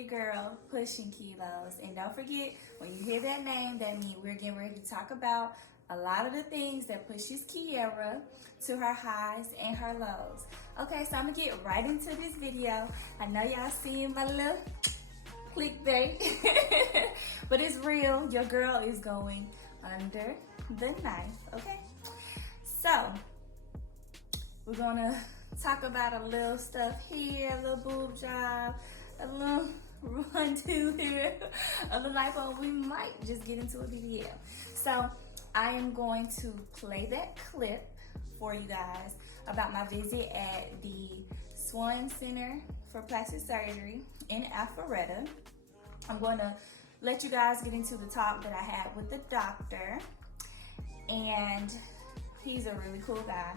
your girl pushing kilos. And don't forget, when you hear that name, that means we're getting ready to talk about a lot of the things that pushes Kiera to her highs and her lows. Okay, so I'm gonna get right into this video. I know y'all seeing my little clickbait, but it's real. Your girl is going under the knife, okay? So, we're gonna talk about a little stuff here, a little boob job, a little run to here, a little lipo. We might just get into a BBL. So I am going to play that clip for you guys about my visit at the Swan Center for Plastic Surgery in Alpharetta. I'm going to let you guys get into the talk that I had with the doctor, and he's a really cool guy.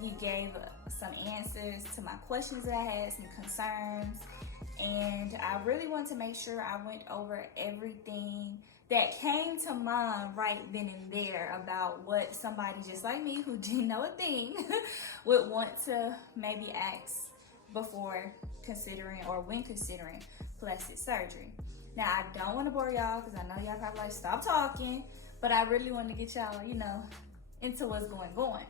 He gave some answers to my questions that I had, some concerns, and I really want to make sure I went over everything that came to mind right then and there about what somebody just like me who didn't know a thing would want to maybe ask before considering or when considering plastic surgery. Now, I don't want to bore y'all because I know y'all probably like, stop talking, but I really want to get y'all, into what's going.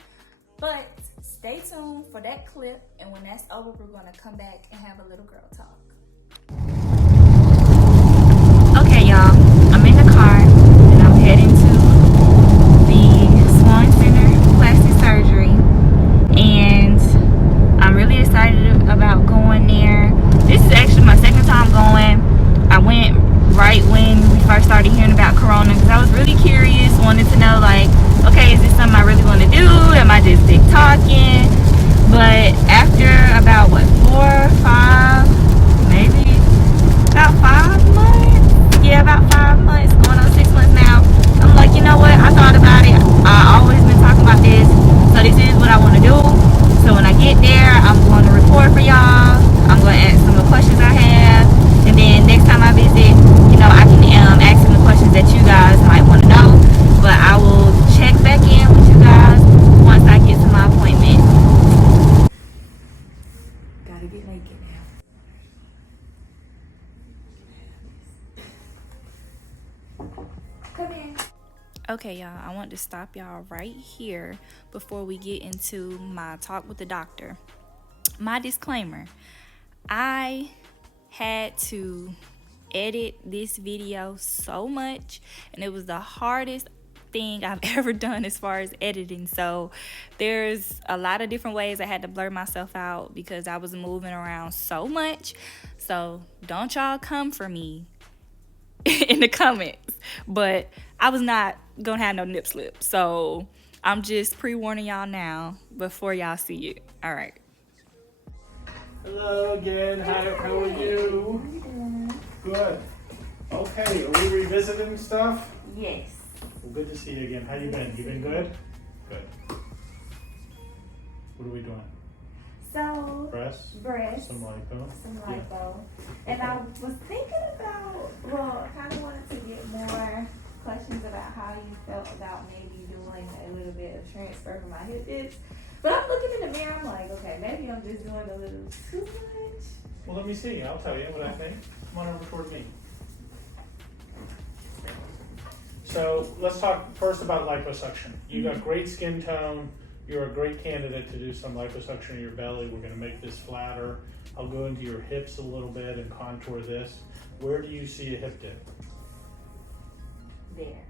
But stay tuned for that clip, and when that's over, we're going to come back and have a little girl talk. Okay, y'all, I'm in the car, and I'm heading to the Swan Center Plastic Surgery, and I'm really excited about going there. This is actually my second time going. I went right when we first started hearing about Corona, because I was really curious, wanted to know, okay, is this something I really want to do? Am I just big talking? But after about 4 or 5, maybe about 5 months? Yeah, about 5 months, going on 6 months now. I'm like, you know what? I thought about it. I always been talking about this. So this is what I want to do. So when I get there, I'm going to record for y'all. I'm going to ask some of the questions I have. And then next time I visit, I can ask some of the questions that you guys might want to know. But I will check back in with you guys once I get to my appointment. Gotta get naked now. Come in. Okay, y'all, I want to stop y'all right here before we get into my talk with the doctor. My disclaimer, I had to edit this video so much, and it was the hardest thing I've ever done as far as editing. So there's a lot of different ways I had to blur myself out because I was moving around so much. So don't y'all come for me in the comments, but I was not gonna have no nip slip. So I'm just pre-warning y'all now before y'all see it. All right. Hello again. How are you? Good. Okay, are we revisiting stuff? Yes. Well, good to see you again. How you been? You been good? Good. What are we doing? So, Breast? Some lipo. Yeah. And I was thinking about, I kind of wanted to get more questions about how you felt about maybe doing a little bit of transfer for my hip dips. But I'm looking in the mirror, I'm like, okay, maybe I'm just doing a little too much. Well, let me see. I'll tell you what I think. Come on over toward me. So let's talk first about liposuction. You got great skin tone. You're a great candidate to do some liposuction in your belly. We're going to make this flatter. I'll go into your hips a little bit and contour this. Where do you see a hip dip? There.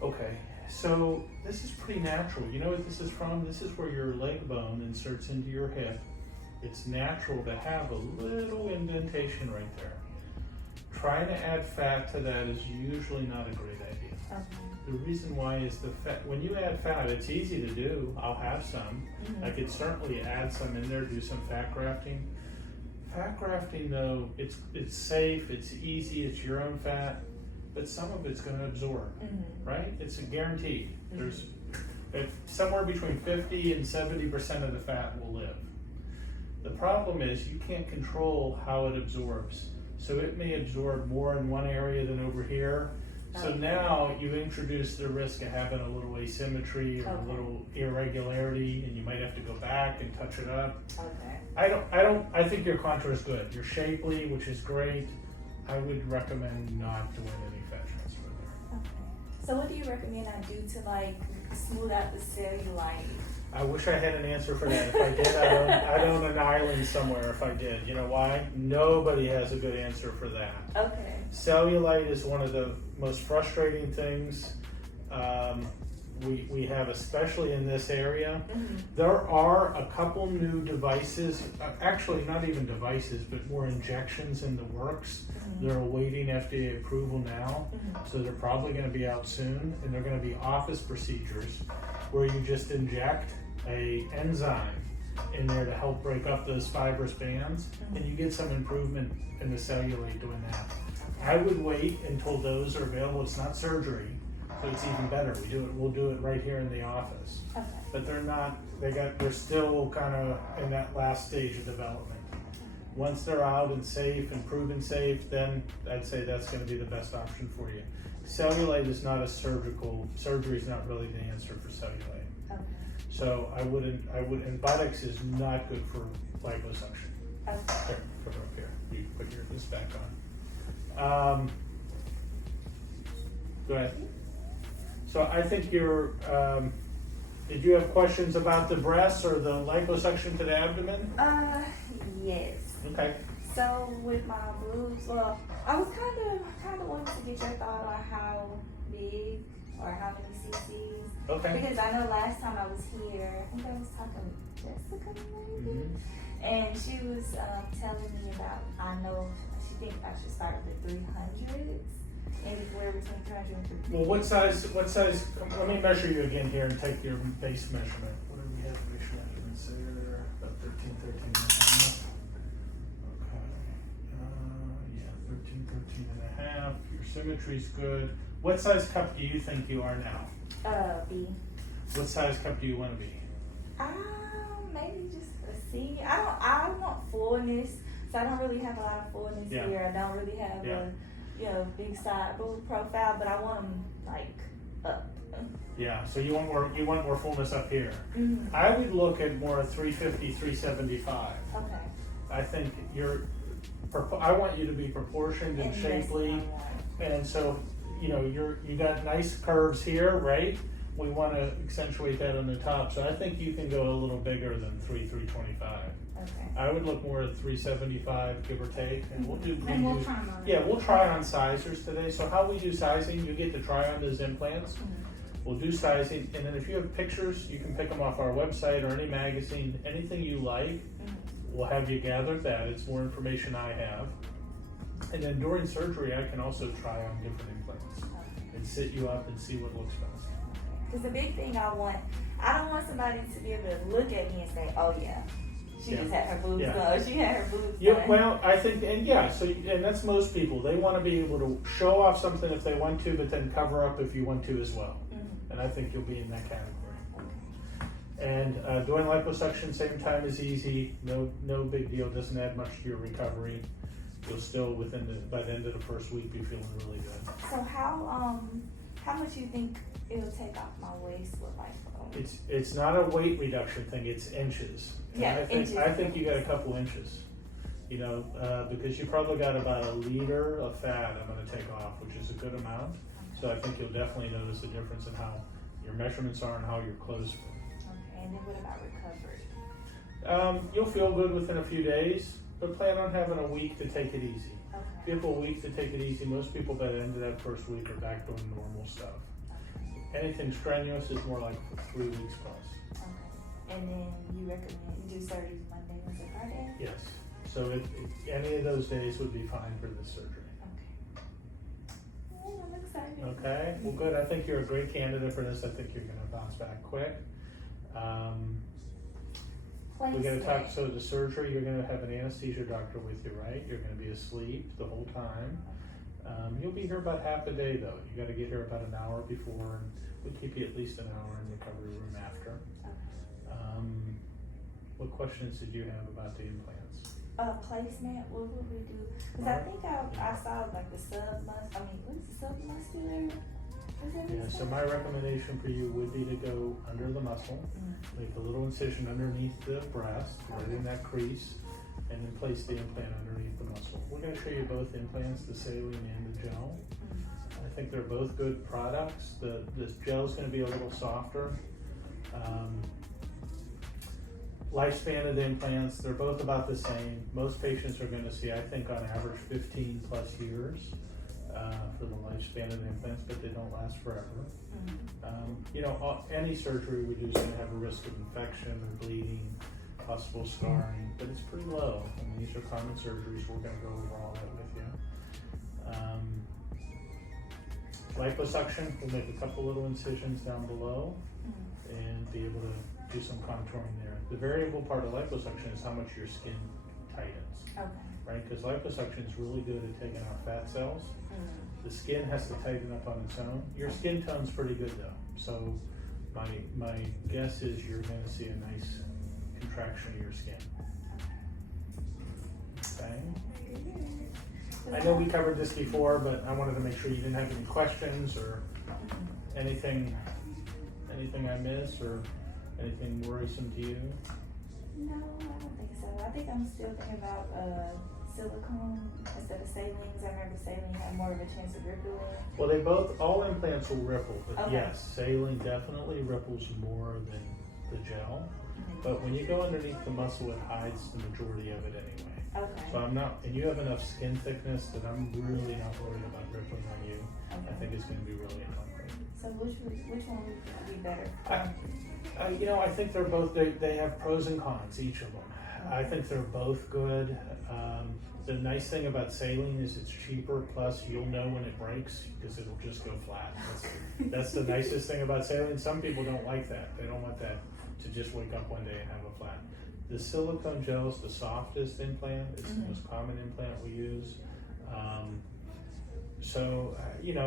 Okay, so this is pretty natural. You know what this is from? This is where your leg bone inserts into your hip. It's natural to have a little indentation right there. Trying to add fat to that is usually not a great idea. Okay. The reason why is the fat. When you add fat, it's easy to do. I'll have some. Mm-hmm. I could certainly add some in there, do some fat grafting. Fat grafting, though, it's safe, it's easy, it's your own fat, but some of it's going to absorb, right? It's a guaranteed. There's somewhere between 50 and 70% of the fat will live. The problem is you can't control how it absorbs. So it may absorb more in one area than over here, So Okay. now you introduce the risk of having a little asymmetry or a Okay. little irregularity, and you might have to go back and touch it up. Okay. I think your contour is good. You're shapely, which is great. I would recommend not doing any fat transfer there. Okay. So what do you recommend I do to like smooth out the cellulite? I wish I had an answer for that. If I did, I'd own an island somewhere if I did. You know why? Nobody has a good answer for that. Okay. Cellulite is one of the most frustrating things we have, especially in this area. Mm-hmm. There are a couple new devices, actually not even devices, but more injections in the works. Mm-hmm. They're awaiting FDA approval now, Mm-hmm. so they're probably going to be out soon, and they're going to be office procedures where you just inject a enzyme in there to help break up those fibrous bands, and you get some improvement in the cellulite doing that. I would wait until those are available. It's not surgery, so it's even better. We'll do it right here in the office. Okay. But they're still kind of in that last stage of development. Once they're out and safe and proven safe, then I'd say that's going to be the best option for you. Cellulite is not surgery is not really the answer for cellulite. Okay. So I wouldn't, and buttocks is not good for liposuction. Okay. Here, put it up here. You put this back on. Go ahead. So I think did you have questions about the breasts or the liposuction to the abdomen? Yes. Okay. So with my boobs, well, I was kind of wanting to get your thought on how big or how many cc's. Okay. Because I know last time I was here, I think I was talking to Jessica maybe, Mhm. and she was telling me about, I know she thinks I should start with the 300s, anywhere between 300 and 350. Well, what size, let me measure you again here and take your base measurement. What do we have base measurements there? About 13 and a half. Okay. Yeah, 13 and a half. Your symmetry's good. What size cup do you think you are now? B. What size cup do you want to be? Maybe just a C. I want fullness, so I don't really have a lot of fullness Yeah. here. I don't really have a big side boob profile, but I want them like up. Yeah, so you want more fullness up here. Mm-hmm. I would look at more 350, 375. Okay. I think I want you to be proportioned and that's shapely. what I want. And so, you got nice curves here, right? We want to accentuate that on the top. So I think you can go a little bigger than 325. Okay. I would look more at 375, give or take, and we'll do. And we'll try them on. Yeah, we'll try on sizers today. So how we do sizing, you get to try on those implants. Mm-hmm. We'll do sizing, and then if you have pictures, you can pick them off our website or any magazine, anything you like. Mm-hmm. We'll have you gather that. It's more information I have. And then during surgery, I can also try on different implants and sit you up and see what looks best. Because the big thing I don't want somebody to be able to look at me and say, "Oh yeah, she just had her boobs Yeah. done. Or she had her boobs Yeah, done." well, I think, and that's most people. They want to be able to show off something if they want to, but then cover up if you want to as well. Mm-hmm. And I think you'll be in that category. And doing liposuction same time is easy. No big deal. Doesn't add much to your recovery. You'll still by the end of the first week be feeling really good. So how much you think it'll take off my waist with lipo? It's not a weight reduction thing. It's inches. And Yeah, inches. I think you got a couple inches. Because you probably got about a liter of fat I'm going to take off, which is a good amount. So I think you'll definitely notice a difference in how your measurements are and how your clothes fit. Okay, and then what about recovery? You'll feel good within a few days, but plan on having a week to take it easy. Okay. If you have a week to take it easy, most people by the end of that first week are back doing normal stuff. Anything strenuous is more like 3 weeks plus. Okay. And then you recommend you do surgery Monday, Wednesday, Friday? Yes. So any of those days would be fine for this surgery. Okay. Oh, I'm excited. Okay. Well, good. I think you're a great candidate for this. I think you're going to bounce back quick. We're going to talk. So the surgery, you're going to have an anesthesia doctor with you, right? You're going to be asleep the whole time. You'll be here about half a day, though. You got to get here about an hour before, and we'll keep you at least an hour in the recovery room after. Okay. What questions did you have about the implants? placement, what would we do? Because I think I saw like the what is the submuscular? Yeah, so my recommendation for you would be to go under the muscle, make a little incision underneath the breast, right in that crease, and then place the implant underneath the muscle. We're going to show you both implants, the saline and the gel. I think they're both good products. The gel is going to be a little softer. Lifespan of the implants, they're both about the same. Most patients are going to see, I think, on average 15 plus years for the lifespan of the implants, but they don't last forever. You know, any surgery we do is going to have a risk of infection or bleeding, possible scarring, but it's pretty low. I mean, these are common surgeries. We're going to go over all that with you. Liposuction, we'll make a couple little incisions down below and be able to do some contouring there. The variable part of liposuction is how much your skin tightens. Okay. Right? Because liposuction is really good at taking out fat cells. The skin has to tighten up on its own. Your skin tone's pretty good though. So my guess is you're going to see a nice contraction of your skin. Okay. I know we covered this before, but I wanted to make sure you didn't have any questions or anything I missed or anything worrisome to you. No, I don't think so. I think I'm still thinking about silicone instead of salines. I remember saline had more of a chance of rippling. Well, all implants will ripple, but okay. Yes, saline definitely ripples more than the gel. But when you go underneath the muscle, it hides the majority of it anyway. Okay. So and you have enough skin thickness that I'm really not worried about rippling on you. Okay. I think it's going to be really uncomfortable. So which one would be better? I think they're both, they have pros and cons, each of them. Okay. I think they're both good. The nice thing about saline is it's cheaper, plus you'll know when it breaks because it'll just go flat. That's the nicest thing about saline. Some people don't like that. They don't want that to just wake up one day and have a flat. The silicone gel is the softest implant. It's the most common implant we use.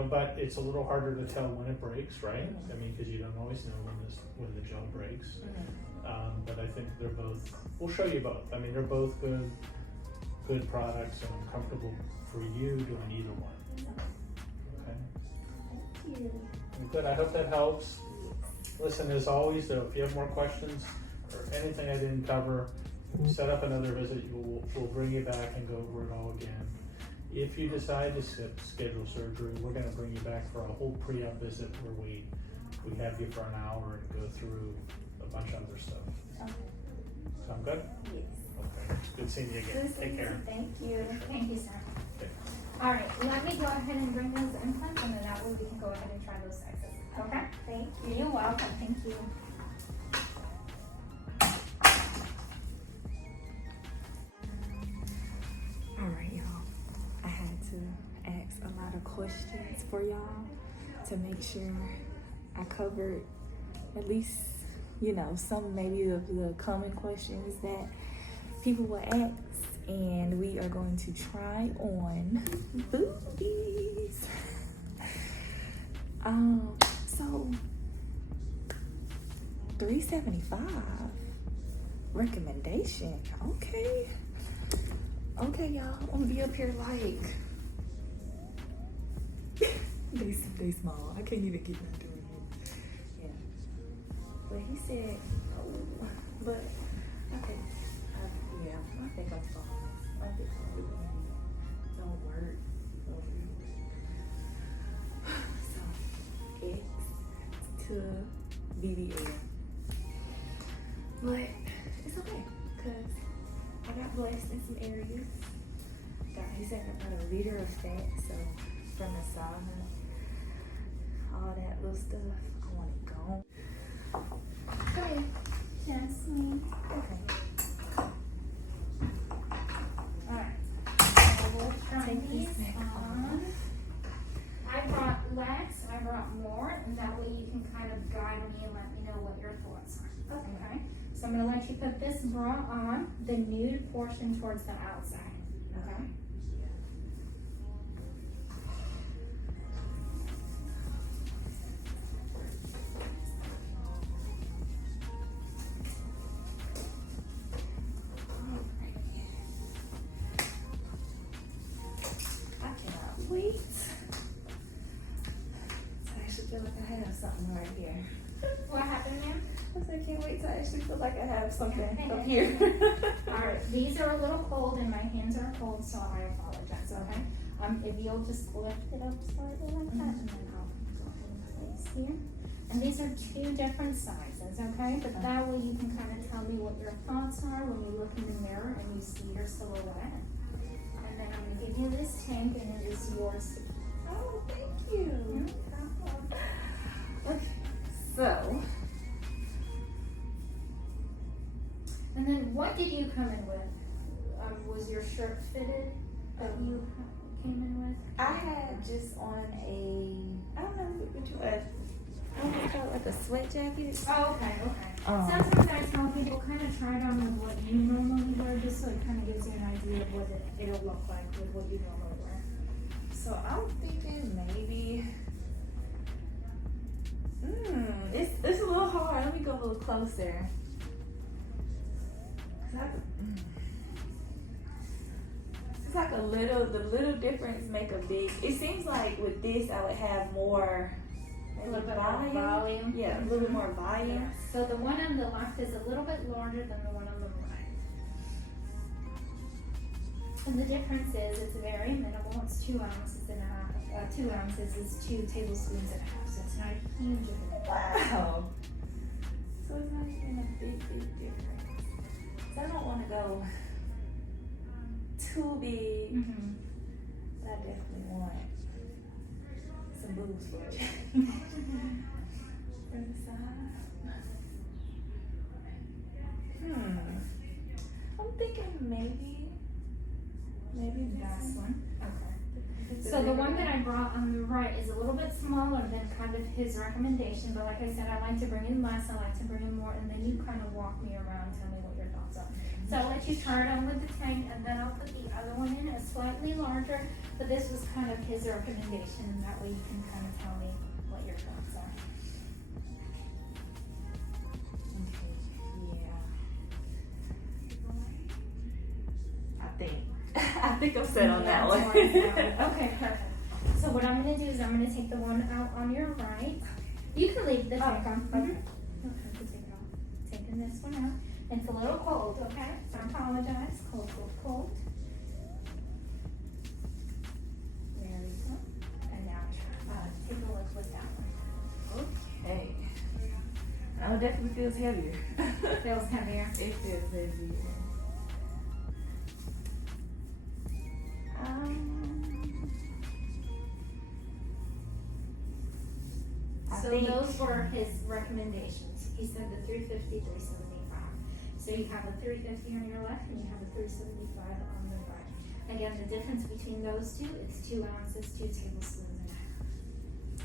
But it's a little harder to tell when it breaks, right? I mean, because you don't always know when the gel breaks. But I think they're both, we'll show you both. I mean, they're both good products, and I'm comfortable for you doing either one. Okay? Thank you. Good, I hope that helps. Listen, as always, though, if you have more questions or anything I didn't cover, set up another visit. We'll bring you back and go over it all again. If you decide to schedule surgery, we're going to bring you back for a whole pre-op visit where we have you for an hour and go through a bunch of other stuff. Okay. Sound good? Yes. Okay. Good seeing you again. Take care. Thank you. Thank you, sir. Okay. All right, let me go ahead and bring those implants, and then that way we can go ahead and try those sizes. Okay? Thank you. You're welcome. Thank you. All right, y'all. I had to ask a lot of questions for y'all to make sure I covered at least, some maybe of the common questions that people will ask. And we are going to try on boobies. So $375 recommendation. Okay, y'all. I'm gonna be up here like they small. I can't even keep my doing it. Yeah. But he said, but okay. I think I'm fine. I think don't work. So X to BBL. But it's okay, because I got blessed in some areas. He said I got a liter of fat, so from the sauna, all that little stuff, I want it gone. Go ahead. That's me. Okay. Alright. So we'll try Take these this back on. I brought less, I brought more, and that way you can kind of guide me and let me know what your thoughts are. Okay. So I'm going to let you put this bra on, the nude portion towards the outside. Okay. can't wait to actually feel like I have something up here. Alright, these are a little cold and my hands are cold, so I apologize, okay? If you'll just lift it up slightly like that, and then I'll go ahead and place here. And these are 2 different sizes, okay? But that way you can kind of tell me what your thoughts are when you look in the mirror and you see your silhouette. And then I'm gonna give you this tank and it is yours to keep. Oh, thank you. Okay, so. And then what did you come in with? Was your shirt fitted that you came in with? I had just on I don't know what you had. I don't know, felt like a sweat jacket. Oh, okay. Sometimes I tell people kind of try it on with what you normally wear, just so it kind of gives you an idea of what it'll look like with what you normally wear. So I'm thinking maybe. It's a little hard. Let me go a little closer. It's like the little difference make a big. It seems like with this I would have more. A little bit more volume. Yeah, a little bit more volume. Yeah. So the one on the left is a little bit larger than the one on the right. And the difference is it's very minimal. It's 2 ounces and a half. 2 ounces is 2 tablespoons and a half. So it's not a huge difference. Wow. So it's not even a big difference. So I don't want to go too big. But I definitely want some boobs for it. For the side. I'm thinking maybe This one. Okay. So the one that I brought on the right is a little bit smaller than kind of his recommendation, but like I said, I like to bring in less, I like to bring in more, and then you kind of walk me around, tell me what your thoughts are. So I'll let you try it on with the tank, and then I'll put the other one in, it's slightly larger, but this was kind of his recommendation, and that way you can kind of tell me what your thoughts are. I think I'm set on that one. Okay, perfect. So what I'm gonna do is I'm gonna take the one out on your right. You can leave the tank on. Okay. Don't have to take it off. Taking this one out. It's a little cold, okay? So I apologize. Cold, cold, cold. There we go. And now take a look with that one. Okay. Oh, it definitely feels heavier. Feels heavier. It feels heavier. So those were his recommendations. He said the 350, 375. So you have a 350 on your left and you have a 375 on the right. Again, the difference between those two, it's 2 ounces, 2 tablespoons and a half.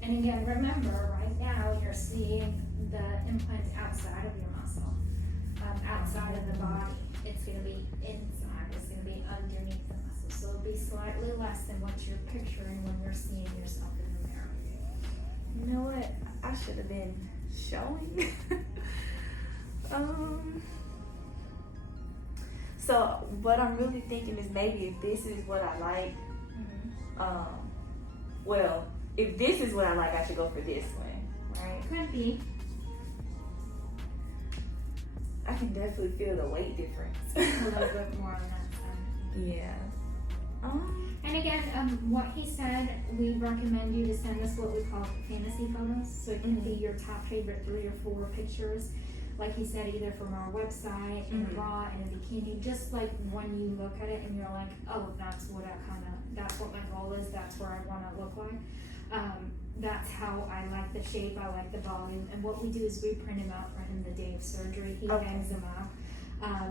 And again, remember, right now you're seeing the implants outside of your muscle, outside of the body. It's going to be inside. It's going to be underneath the muscle. So it'll be slightly less than what you're picturing when you're seeing yourself in the mirror. You know what? I should have been showing. So what I'm really thinking is maybe if this is what I like, well, if this is what I like, I should go for this one, right? Could be. I can definitely feel the weight difference. A little bit more on that side. Yeah. And again, what he said, we recommend you to send us what we call fantasy photos. So it can be your top favorite 3 or 4 pictures. Like he said, either from our website, in a bra, in a bikini, just like when you look at it and you're like, oh, that's what that's what my goal is, that's where I want to look like. That's how I like the shape, I like the volume. And what we do is we print them out for him the day of surgery. He hangs them out.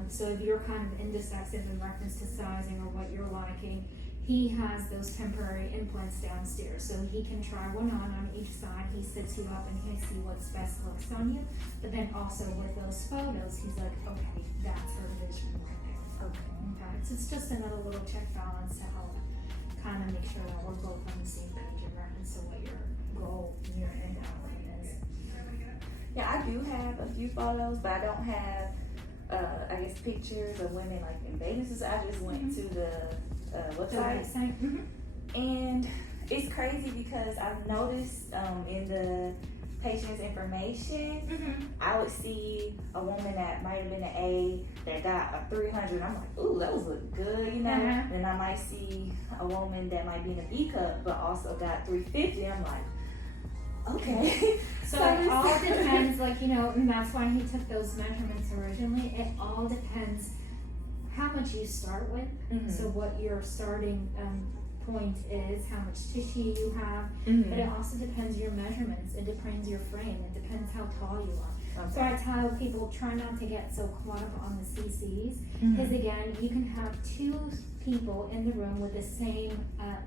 So if you're kind of indecisive in reference to sizing or what you're liking, he has those temporary implants downstairs. So he can try one on each side. He sits you up and he sees what's best looks on you. But then also with those photos, he's like, okay, that's her vision right there. Okay. So it's just another little check balance to help kind of make sure that we're both on the same page in reference to what your goal and your end outcome is. Yeah, I do have a few photos, but I don't have, I guess, pictures of women like in bathing suits. I just went to the website. And it's crazy because I've noticed in the patient's information, Mm-hmm. I would see a woman that might have been an A that got a 300. I'm like, ooh, those look good, you know. Uh-huh. Then I might see a woman that might be in a B cup but also got 350. I'm like, okay. So it all depends, like, you know, and that's why he took those measurements originally. It all depends how much you start with. Mhm. So what your starting point is, how much tissue you have, Mhm. but it also depends your measurements. It depends your frame. It depends how tall you are. Okay. So I tell people, try not to get so caught up on the CCs, Mhm. because again, you can have two people in the room with the same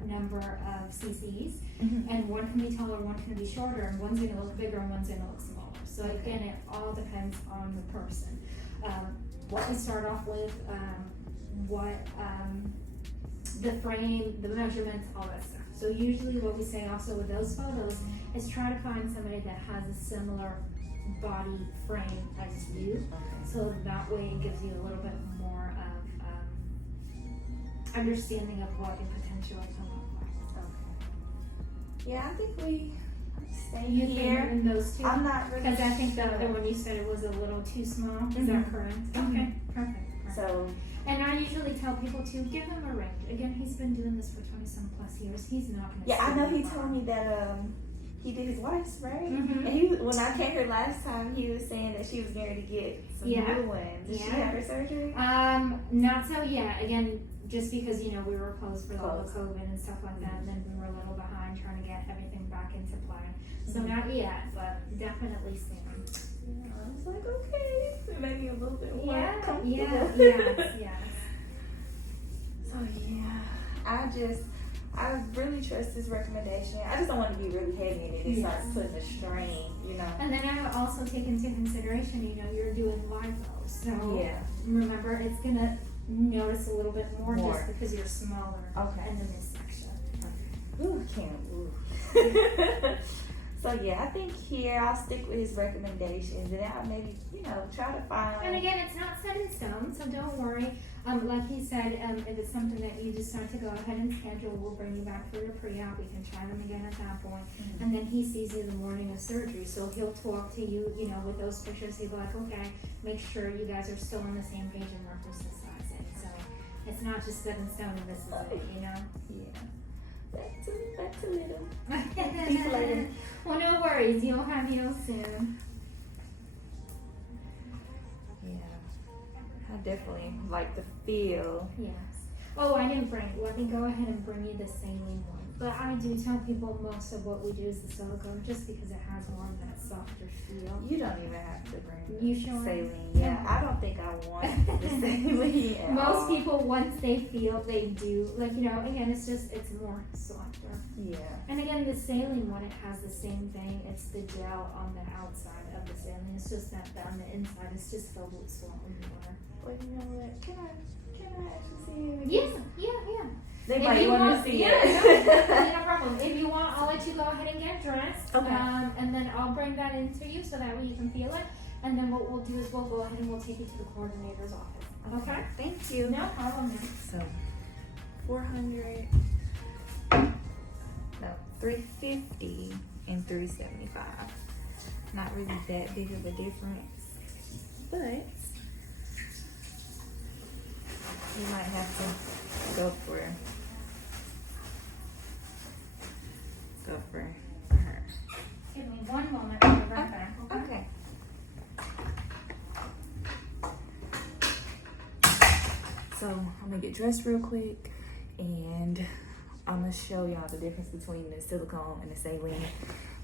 number of CCs, Mhm. and one can be taller, one can be shorter, and one's going to look bigger and one's going to look smaller. So again, it all depends on the person. What we start off with, the frame, the measurements, all that stuff. So usually what we say also with those photos is try to find somebody that has a similar body frame as you. So that way it gives you a little bit more of understanding of what your potential can look like. Yeah, I think we stay You here. think in those two? I'm not really Because I think the sure. other one you said it was a little too small. Is Mhm. that correct? Mhm. Okay, perfect. So, And I usually tell people to give him a range. Again, he's been doing this for 20-some plus years. He's not going to. yeah, I know he told me that he did his wife's, right? Mhm. And when I came here last time, he was saying that she was going to get some Yeah. new ones. Did she Yeah. have her surgery? Not so yet. Again, just because you know we were closed for all the Closed. COVID and stuff like that, and then we were a little behind trying to get everything back into play. So Mhm. not yet, but definitely soon. Yeah, I was like, okay, it made me a little bit more Yeah, comfortable. yes. So yeah, I really trust this recommendation. I just don't want to be really heavy in it. It Yes. starts putting a strain, you know. And then I would also take into consideration, you know, you're doing lipo, so Yeah. remember it's gonna notice a little bit more, More. just because you're smaller Okay. in the midsection. Ooh, can't. Ooh. So yeah, I think here I'll stick with his recommendations, and I'll maybe try to find. And again, it's not set in stone, so don't worry. Like he said, if it's something that you decide to go ahead and schedule, we'll bring you back for your pre-op. We can try them again at that point. Mhm. And then he sees you the morning of surgery, so he'll talk to you, you know, with those pictures. He'll be like, okay, make sure you guys are still on the same page and reference the sizing. So it's not just set in stone and this is it, you know? Yeah. Back to little. Peace later. Well, no worries. You'll have yours soon. Yeah. I definitely like the feel. Yes. Oh, I didn't bring. Let me go ahead and bring you the saline one. But I do tell people most of what we do is the silicone, just because it has more of that softer feel. You don't even have to bring You sure? saline. Yeah, Okay. I don't think I want the saline at Most all. people, once they feel, they do. Like, you know, again, it's more softer. Yeah. And again, the saline one, it has the same thing. It's the gel on the outside of the saline. It's just that on the inside, it's just filled with salt and water. Well, you know what? Can I actually see it? Yeah. They If might you want to want- see yeah, it. No problem. If you want, I'll let you go ahead and get dressed. Okay. And then I'll bring that into you so that way you can feel it. And then what we'll do is we'll go ahead and we'll take you to the coordinator's office. Okay? Thank you. No problem. So, 400. No, 350 and 375. Not really that big of a difference, but you might have to go for her. Give me one moment. I'll be right back. Okay. So I'm gonna get dressed real quick, and I'm gonna show y'all the difference between the silicone and the saline.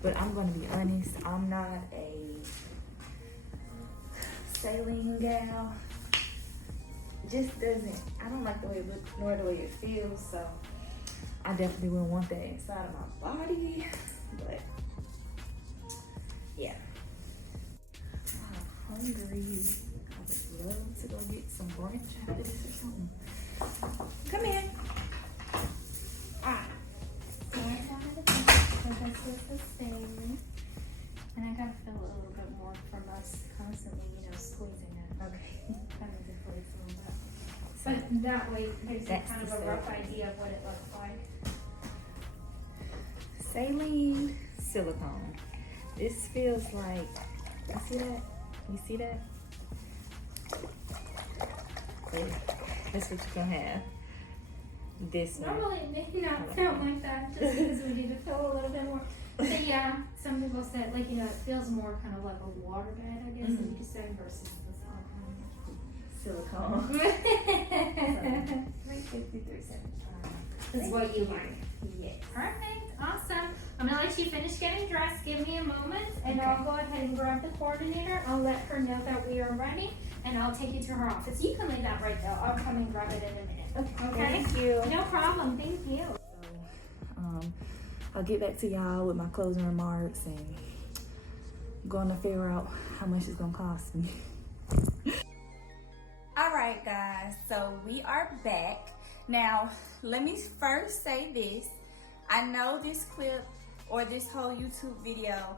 But I'm gonna be honest, I'm not a saline gal. Just doesn't. I don't like the way it looks nor the way it feels. So I definitely wouldn't want that inside of my body. But yeah. I'm hungry. I would love to go get some brunch after this or something. Come in. So I wanted to think, so this is the saline. And I gotta fill it a little bit more from us constantly, squeezing it. Okay. Kind of deflates a little bit. But that way, gives you That's kind of the a rough saline. idea of what it looks like. Saline, silicone. This feels like, you see that? You see that? So that's what you're gonna have. This one. Normally it may not feel like that just because we need to feel a little bit more. But yeah, some people said like, you know, it feels more kind of like a water bed, I guess you could say, versus the silicone. Silicone. $353.75 is what you like. Yes. Perfect, awesome. I'm gonna let you finish getting dressed. Give me a moment, and Okay. I'll go ahead and grab the coordinator. I'll let her know that we are ready, and I'll take you to her office. You can leave that right there. I'll come and grab it in a minute. Okay? Thank you. No problem. Thank you. I'll get back to y'all with my closing remarks and going to figure out how much it's gonna cost me. All right, guys, so we are back. Now, let me first say this. I know this clip or this whole YouTube video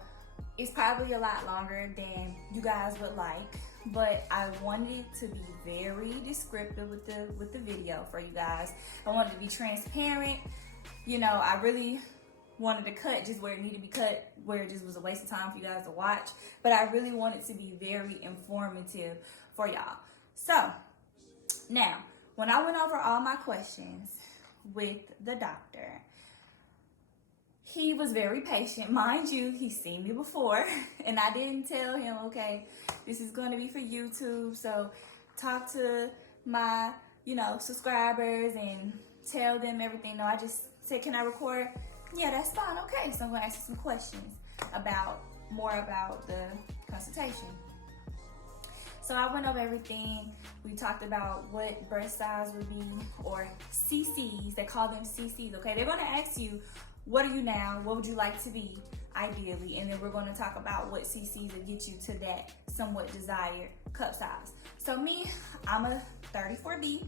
is probably a lot longer than you guys would like, but I wanted it to be very descriptive with the video for you guys. I wanted to be transparent. You know, I really wanted to cut just where it needed to be cut, where it just was a waste of time for you guys to watch, but I really wanted to be very informative for y'all. So, now, when I went over all my questions with the doctor, he was very patient. Mind you, he's seen me before, and I didn't tell him, okay, this is going to be for YouTube, so talk to my, you know, subscribers and tell them everything. No, I just said, can I record? Yeah, that's fine. Okay, so I'm going to ask you some questions more about the consultation. So I went over everything. We talked about what breast size would be, or CCs. They call them CCs, okay? They're going to ask you, what are you now? What would you like to be, ideally? And then we're going to talk about what CCs will get you to that somewhat desired cup size. So me, I'm a 34B.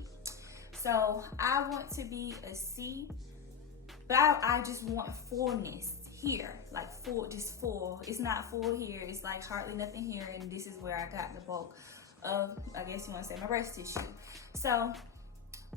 So I want to be a C, but I just want fullness here, like full, just full. It's not full here. It's like hardly nothing here, and this is where I got the bulk of, I guess you want to say, my breast tissue. So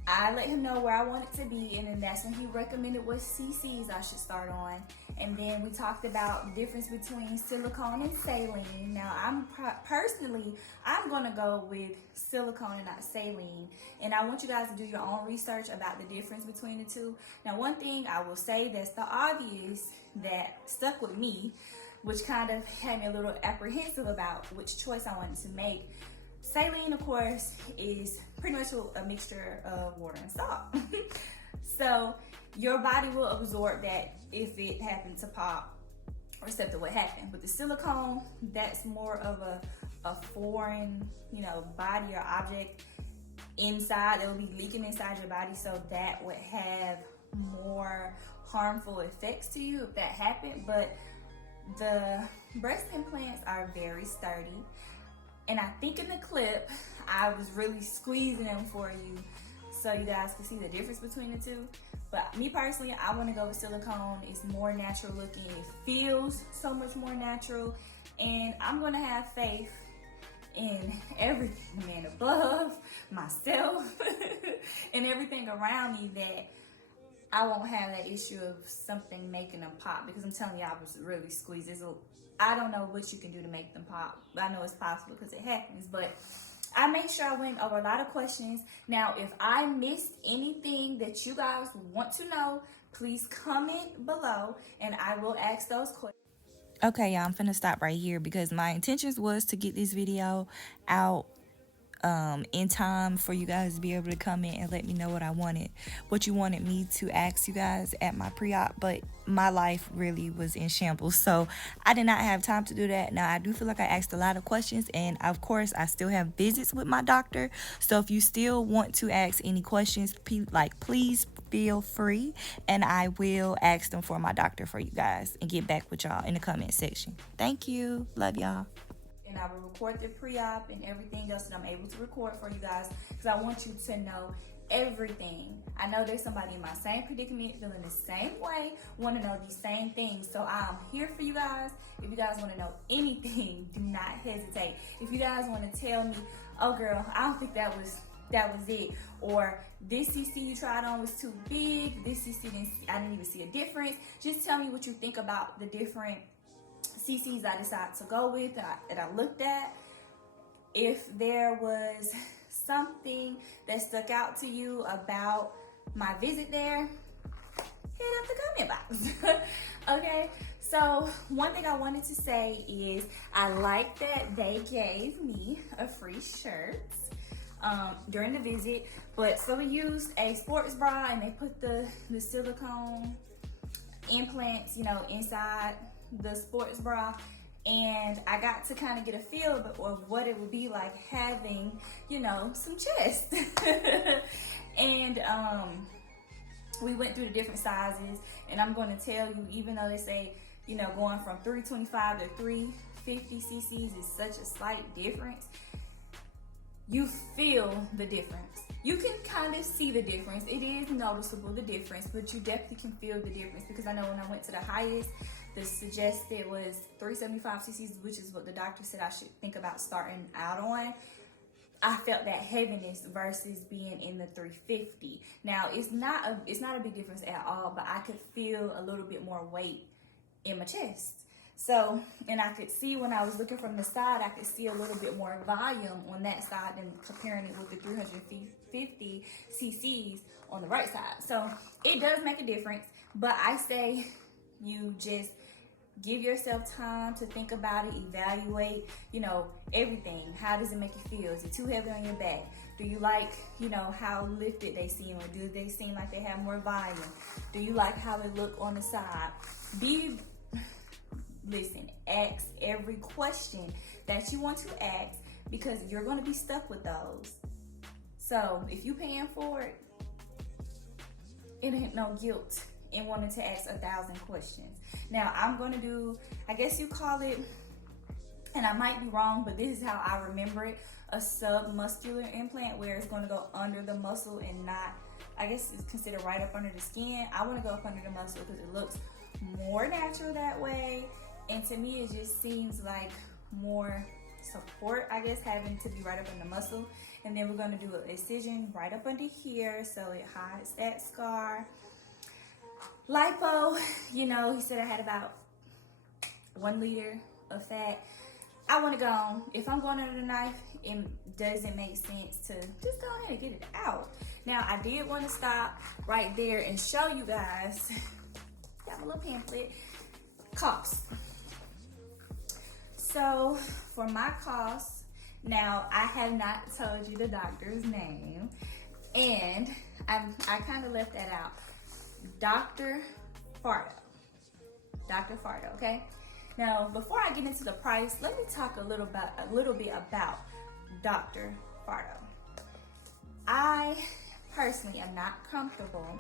I let him know where I wanted to be, and then that's when he recommended what CCs I should start on. And then we talked about the difference between silicone and saline. Now, personally, I'm going to go with silicone and not saline. And I want you guys to do your own research about the difference between the two. Now, one thing I will say that's the obvious that stuck with me, which kind of had me a little apprehensive about which choice I wanted to make. Saline, of course, is pretty much a mixture of water and salt. So your body will absorb that if it happened to pop, receptive what happened. But the silicone, that's more of a foreign, you know, body or object inside that will be leaking inside your body, so that would have more harmful effects to you if that happened. But the breast implants are very sturdy. And I think in the clip, I was really squeezing them for you so you guys can see the difference between the two. But me personally, I want to go with silicone. It's more natural looking. It feels so much more natural. And I'm going to have faith in everything, the man above, myself, and everything around me, that I won't have that issue of something making them pop. Because I'm telling you, I was really squeezed. I don't know what you can do to make them pop. I know it's possible because it happens, but I made sure I went over a lot of questions. Now, if I missed anything that you guys want to know, please comment below and I will ask those questions. Okay, y'all, I'm finna stop right here because my intentions was to get this video out in time for you guys to be able to comment and let me know what you wanted me to ask you guys at my pre-op, but my life really was in shambles, so I did not have time to do that. Now, I do feel like I asked a lot of questions, and of course I still have visits with my doctor, so if you still want to ask any questions, please feel free, and I will ask them for my doctor for you guys and get back with y'all in the comment section. Thank you, love y'all. And I will record the pre-op and everything else that I'm able to record for you guys, because I want you to know everything. I know there's somebody in my same predicament feeling the same way, want to know these same things. So I'm here for you guys. If you guys want to know anything, do not hesitate. If you guys want to tell me, oh girl, I don't think that was it, or this CC you tried on was too big, this CC I didn't even see a difference, just tell me what you think about the different cc's I decided to go with that I looked at. If there was something that stuck out to you about my visit there, hit up the comment box. Okay, so one thing I wanted to say is I like that they gave me a free shirt during the visit. But so we used a sports bra and they put the silicone implants, you know, inside the sports bra. And I got to kind of get a feel of what it would be like having, you know, some chest. And we went through the different sizes, and I'm going to tell you, even though they say, you know, going from 325 to 350 cc's is such a slight difference, you feel the difference. You can kind of see the difference. It is noticeable, the difference, but you definitely can feel the difference, because I know when I went to the highest, the suggested was 375 cc's, which is what the doctor said I should think about starting out on. I felt that heaviness versus being in the 350. Now, it's not a big difference at all, but I could feel a little bit more weight in my chest. So, and I could see when I was looking from the side, I could see a little bit more volume on that side than comparing it with the 350 cc's on the right side. So it does make a difference, but I say you just give yourself time to think about it, evaluate, you know, everything. How does it make you feel? Is it too heavy on your back? Do you like, you know, how lifted they seem, or do they seem like they have more volume? Do you like how they look on the side? Listen, ask every question that you want to ask, because you're going to be stuck with those. So if you're paying for it, it ain't no guilt in wanting to ask 1,000 questions. Now, I'm going to do, I guess you call it, and I might be wrong, but this is how I remember it, a submuscular implant, where it's going to go under the muscle and not, I guess it's considered right up under the skin. I want to go up under the muscle because it looks more natural that way. And to me, it just seems like more support, I guess, having to be right up in the muscle. And then we're going to do an incision right up under here so it hides that scar. Lipo, you know, he said I had about 1 liter of fat. I want to go on. If I'm going under the knife, it doesn't make sense to just go ahead and get it out. Now, I did want to stop right there and show you guys, got my little pamphlet, costs. So for my costs, now I have not told you the doctor's name, and I kind of left that out. Dr. Fardo. Dr. Fardo, okay? Now, before I get into the price, let me talk a little bit about Dr. Fardo. I personally am not comfortable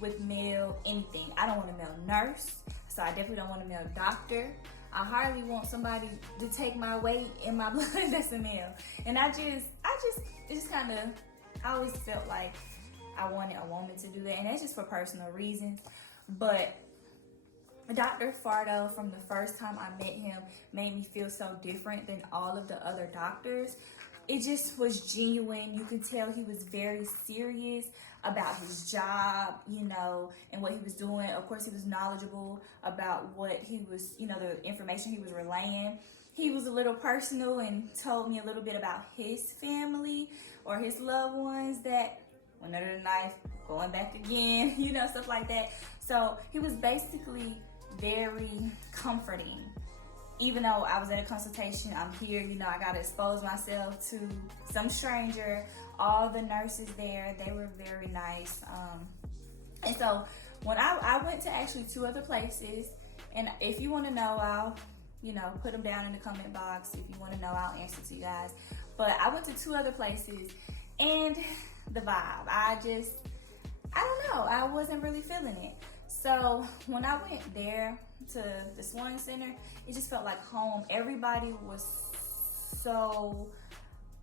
with male anything. I don't want a male nurse, so I definitely don't want a male doctor. I hardly want somebody to take my weight in my blood that's a male. And I just kind of, I always felt like I wanted a woman to do that, and that's just for personal reasons. But Dr. Fardo, from the first time I met him, made me feel so different than all of the other doctors. It just was genuine. You could tell he was very serious about his job, you know, and what he was doing. Of course, he was knowledgeable about what he was, you know, the information he was relaying. He was a little personal and told me a little bit about his family or his loved ones that went under the knife, going back again, you know, stuff like that. So he was basically very comforting. Even though I was at a consultation, I'm here, you know, I got to expose myself to some stranger. All the nurses there, they were very nice. And so when I went to actually 2 other places, and if you want to know, I'll, you know, put them down in the comment box. If you want to know, I'll answer to you guys. But I went to 2 other places, and the vibe, I don't know, I wasn't really feeling it. So when I went there to the Swan Center, it just felt like home. Everybody was so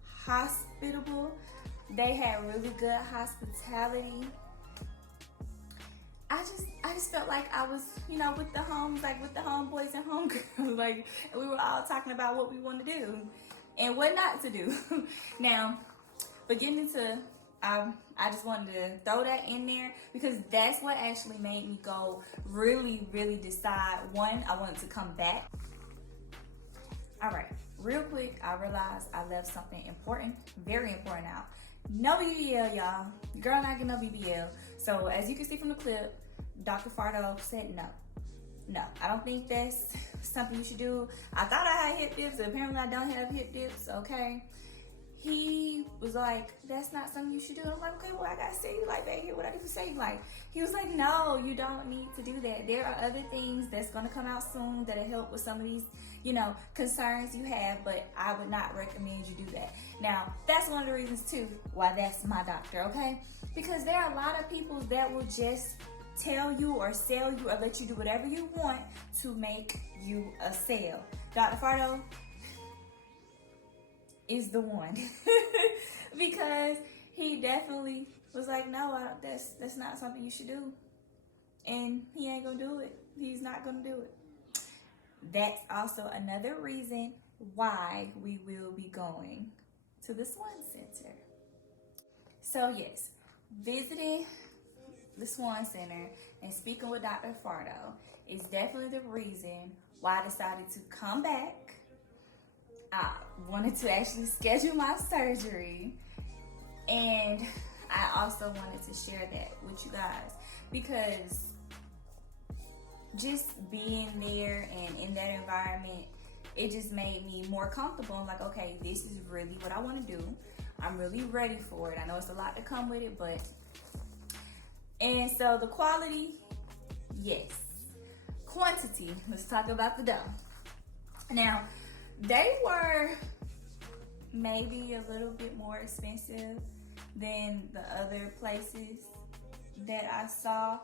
hospitable. They had really good hospitality. I just felt like I was, you know, with the homes, like with the homeboys and homegirls, like we were all talking about what we want to do and what not to do. Now, but getting into, I just wanted to throw that in there because that's what actually made me go really, really decide. One, I wanted to come back All right, real quick, I realized I left something important, very important out. No BBL, y'all. Girl not getting no BBL. So as you can see from the clip, Dr. Fardo said no. No, I don't think that's something you should do. I thought I had hip dips, apparently I don't have hip dips, okay? He was like, that's not something you should do. I'm like, okay, well, I gotta say you like back here. What I need to say? Like, he was like, no, you don't need to do that. There are other things that's gonna come out soon that'll help with some of these, concerns you have, but I would not recommend you do that. Now, that's one of the reasons too why that's my doctor, okay? Because there are a lot of people that will just tell you or sell you or let you do whatever you want to make you a sale. Dr. Fardo is the one because he definitely was like, no, that's not something you should do, and he ain't gonna do it. He's not gonna do it. That's also another reason why we will be going to the Swan Center. So yes, visiting the Swan Center and speaking with Dr. Fardo is definitely the reason why I decided to come back. I wanted to actually schedule my surgery, and I also wanted to share that with you guys because just being there and in that environment, it just made me more comfortable. I'm like, okay, this is really what I want to do. I'm really ready for it. I know it's a lot to come with it, and so the quality, yes. Quantity, let's talk about the dough. Now, they were maybe a little bit more expensive than the other places that I saw.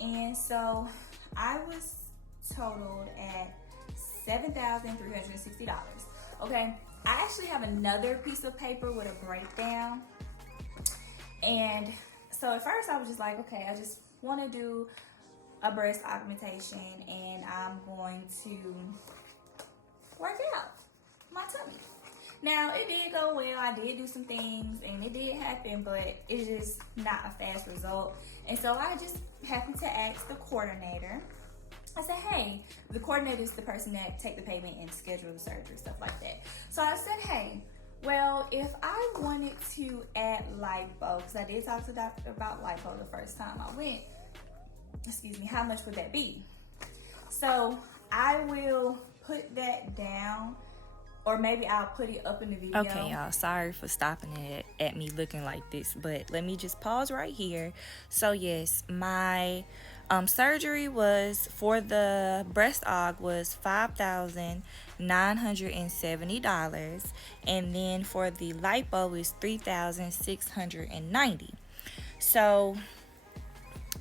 And so I was totaled at $7,360. Okay, I actually have another piece of paper with a breakdown. And so at first I was just like, okay, I just want to do a breast augmentation and I'm going to work out my tummy. Now, it did go well. I did do some things and it did happen, but it's just not a fast result. And so I just happened to ask the coordinator. I said, hey, the coordinator is the person that take the payment and schedule the surgery, stuff like that. So I said, hey, well, if I wanted to add lipo, because I did talk to the doctor about lipo the first time I went, how much would that be? So I will put that down, or maybe I'll put it up in the video. Okay, y'all, sorry for stopping it at me looking like this, but let me just pause right here. So yes, my surgery was for the breast aug was $5,970, and then for the lipo is $3,690. So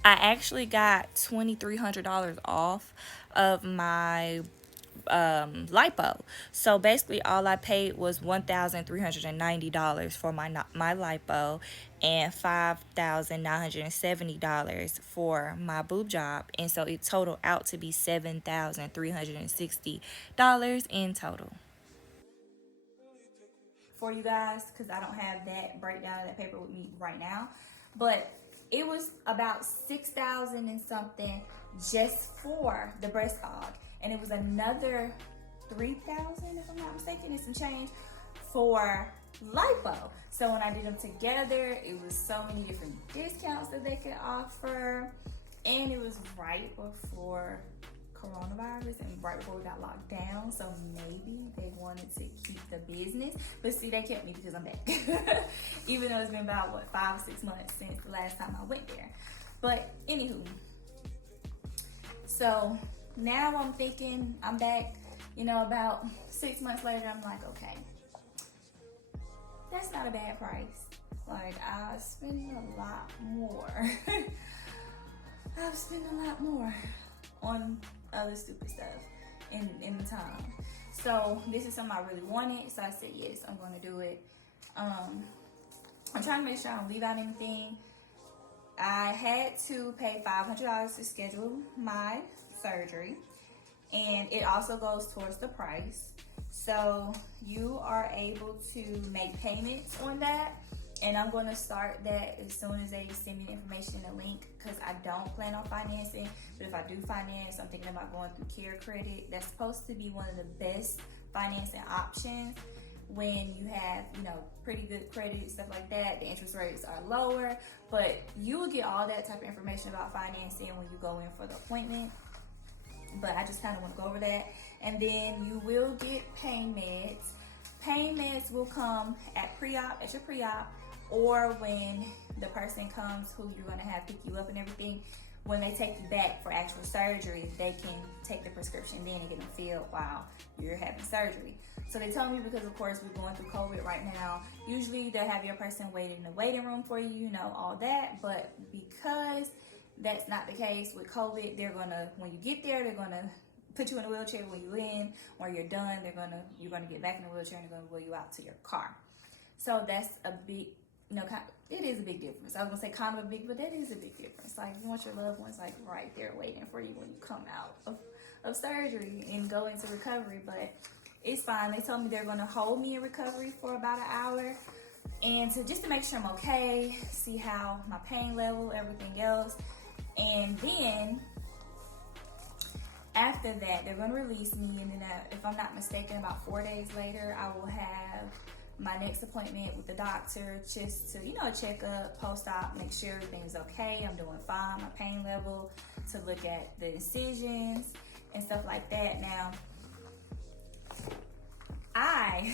I actually got $2,300 off of my lipo. So basically all I paid was $1,390 for my lipo and $5,970 for my boob job, and so it totaled out to be $7,360 in total. For you guys, because I don't have that breakdown of that paper with me right now, but it was about $6,000 and something just for the breast aug, and it was another $3,000 if I'm not mistaken, and some change for lipo. So when I did them together, it was so many different discounts that they could offer, and it was right before coronavirus and right before we got locked down, so maybe they wanted to keep the business. But see, they kept me because I'm back. Even though it's been about 5 or 6 months since the last time I went there. But anywho, so now I'm thinking I'm back, about 6 months later. I'm like, okay, that's not a bad price. Like, I spend a lot more. I've spent a lot more on other stupid stuff in the time. So this is something I really wanted, so I said yes, I'm going to do it. I'm trying to make sure I don't leave out anything. I had to pay $500 to schedule my surgery, and it also goes towards the price. So you are able to make payments on that, and I'm going to start that as soon as they send me the information and link, because I don't plan on financing. But if I do finance, I'm thinking about going through Care Credit. That's supposed to be one of the best financing options. When you have, you know, pretty good credit, stuff like that, the interest rates are lower, but you will get all that type of information about financing when you go in for the appointment. But I just kind of want to go over that. And then you will get pain meds. Pain meds will come at pre-op, at your pre-op, or when the person comes who you're going to have pick you up and everything. When they take you back for actual surgery, they can take the prescription then and get them filled while you're having surgery. So they told me, because of course we're going through COVID right now, usually they'll have your person wait in the waiting room for you, you know, all that. But because that's not the case with COVID, they're gonna, when you get there, they're gonna put you in a wheelchair when you're in, or you're done, you're gonna get back in the wheelchair and they're gonna wheel you out to your car. So that's a big, you know, it is a big difference. I was gonna say kind of a big, but that is a big difference. Like, you want your loved ones like right there waiting for you when you come out of surgery and go into recovery. But it's fine. They told me they're gonna hold me in recovery for about an hour, and just to make sure I'm okay, see how my pain level, everything else, and then after that they're gonna release me. And then if I'm not mistaken, about 4 days later, I will have my next appointment with the doctor, just to, you know, check up, post-op, make sure everything's okay, I'm doing fine, my pain level, to look at the incisions and stuff like that. Now, I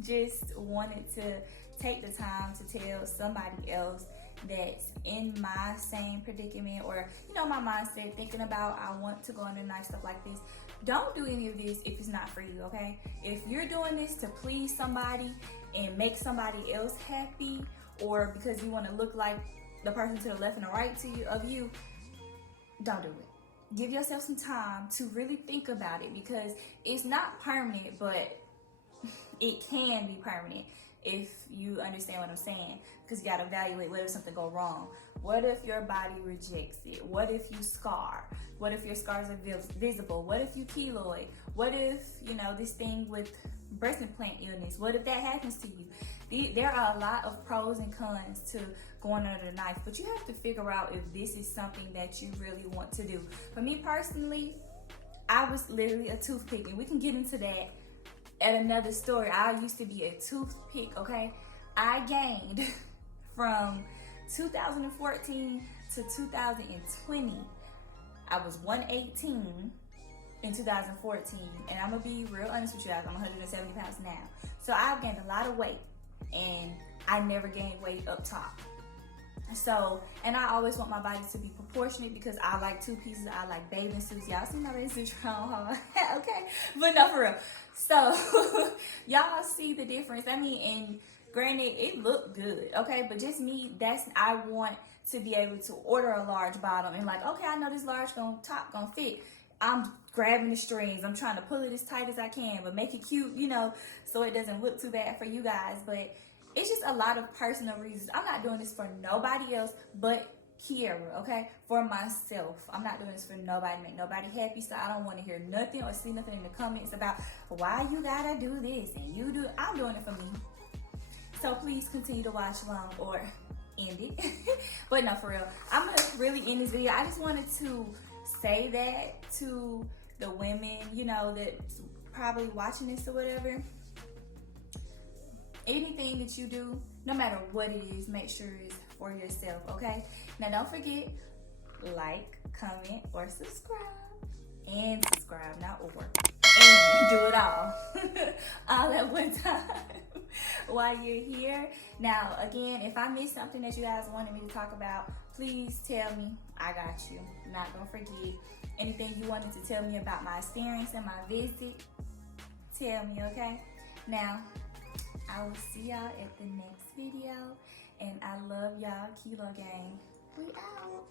just wanted to take the time to tell somebody else that's in my same predicament, or, you know, my mindset, thinking about I want to go under knife, stuff like this. Don't do any of this if it's not for you, okay? If you're doing this to please somebody and make somebody else happy, or because you want to look like the person to the left and the right of you, don't do it. Give yourself some time to really think about it, because it's not permanent, but it can be permanent if you understand what I'm saying. Because you got to evaluate, what if something go wrong? What if your body rejects it? What if you scar? What if your scars are visible? What if you keloid? What if, you know, this thing with breast implant illness, what if that happens to you? There are a lot of pros and cons to going under the knife, but you have to figure out if this is something that you really want to do. For me personally, I was literally a toothpick, and we can get into that at another story. I used to be a toothpick, okay? I gained from 2014 to 2020. I was 118 in 2014, and I'm gonna be real honest with you guys, I'm 170 pounds now. So I've gained a lot of weight, and I never gained weight up top. So, and I always want my body to be proportionate, because I like two pieces. I like bathing suits. Y'all see my bathing suit on, huh? Okay, but no, for real. So y'all see the difference. I mean, and granted, it looked good, okay, but just me, I want to be able to order a large bottom and like, okay, I know this large top gonna fit. I'm grabbing the strings. I'm trying to pull it as tight as I can, but make it cute, you know, so it doesn't look too bad for you guys. But it's just a lot of personal reasons. I'm not doing this for nobody else but Kiera, okay? For myself. I'm not doing this for nobody, make nobody happy. So I don't want to hear nothing or see nothing in the comments about why you gotta do this and you do. I'm doing it for me. So please continue to watch along or end it. But no, for real, I'm gonna really end this video. I just wanted to say that to the women, you know, that's probably watching this or whatever. Anything that you do, no matter what it is, make sure it's for yourself, okay? Now don't forget, like, comment, or subscribe. And subscribe, not or. And do it all. All at one time while you're here. Now, again, if I missed something that you guys wanted me to talk about, please tell me. I got you. I'm not gonna forget. Anything you wanted to tell me about my experience and my visit, tell me, okay? Now, I will see y'all at the next video. And I love y'all. Kilo Gang. We out.